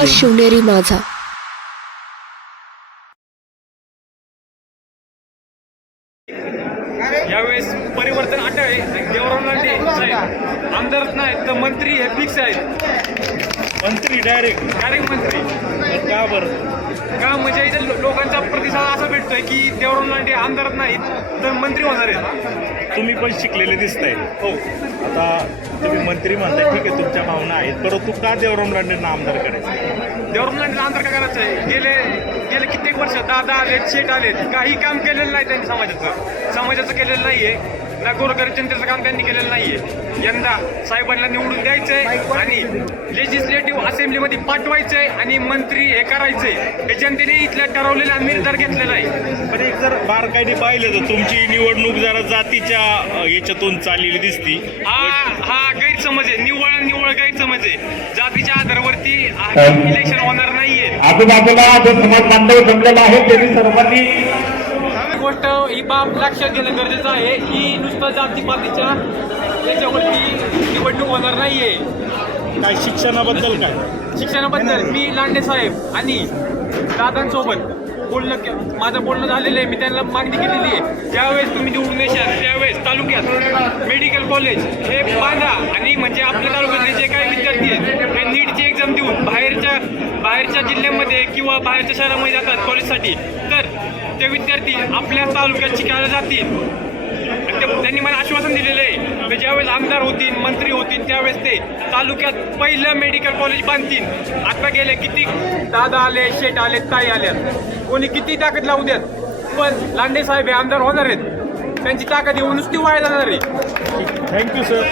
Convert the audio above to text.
विश्वास शिवनेरी माझा. यावेळेस परिवर्तन अटळ आहे. देवराव लांडे साहेब आमदारच नाहीत तर मंत्री हे फिक्स आहेत. मंत्री डायरेक्ट मंत्री का बरं? का म्हणजे इथे लोकांचा प्रतिसाद असा भेटतोय की देवराव लांडे आमदारच नाहीत तर मंत्री होणार आहेत. तुम्ही पण शिकलेले दिसताय. हो, आता तुम्ही मंत्री म्हणताय, ठीक आहे, तुमच्या भावना आहेत, परंतु का देवराम लांडेंना आमदार करायचं? देवराव लांडेला आमदार का करायचं आहे? गेले कित्येक वर्ष दादा आलेत, शेठ आलेत, काही काम केलेलं नाही त्यांनी समाजाचं केलेलं नाहीये ना. गोरगरीब जनतेचं काम त्यांनी केलेलं नाहीये. यंदा साहेबांना निवडून द्यायचंय आणि लेजिस्लेटिव्ह असेंब्लीमध्ये पाठवायचंय आणि मंत्री हे करायचंय. हे जनतेने इथल्या ठरवलेला निर्धार घेतलेला आहे. पण एक जर बारकाईने पाहिलं तर तुमची निवडणूक जरा जातीच्या याच्यातून चाललेली दिसती. हा गैरसमज आहे, निव्वळ गैरसमज आहे. जातीच्या आधारावरती इलेक्शन होणार नाहीये. आजूबाजूला जो समाज बांधव जमलेला आहे त्यांनी सर्वांनी गोष्ट ही बाब लक्षात घेणं गरजेचं आहे. ही नुसतं जातीपातीच्या याच्यावरती निवडणूक होणार नाहीये. काय शिक्षणाबद्दल काय? शिक्षणाबद्दल मी लांडे साहेब आणि दादांसोबत माझं बोलणं झालेलं आहे. मी त्यांना मागणी केलेली आहे, ज्यावेळेस तुम्ही निवडून येशाल त्यावेळेस तालुक्यात मेडिकल कॉलेज हे बांधा आणि म्हणजे आपल्या तालुक्यातले जे काही विद्यार्थी आहेत हे नीटची एक्झाम देऊन बाहेरच्या जिल्ह्यामध्ये किंवा बाहेरच्या शहरामध्ये जातात कॉलेजसाठी, तर ते विद्यार्थी आपल्या तालुक्यात शिकायला जातील. त्यांनी मला आश्वासन दिलेलं आहे की ज्यावेळेस आमदार होतील, मंत्री होतील, त्यावेळेस ते तालुक्यात पहिलं मेडिकल कॉलेज बांधतील. आता गेले किती दादा आले, शेठ आले, ताई आल्यात, कोणी किती ताकद लावू द्यात, पण लांडे साहेब हे आमदार होणार आहेत. त्यांची ताकद येऊन नुसती वाया जाणार आहे. Thank you sir.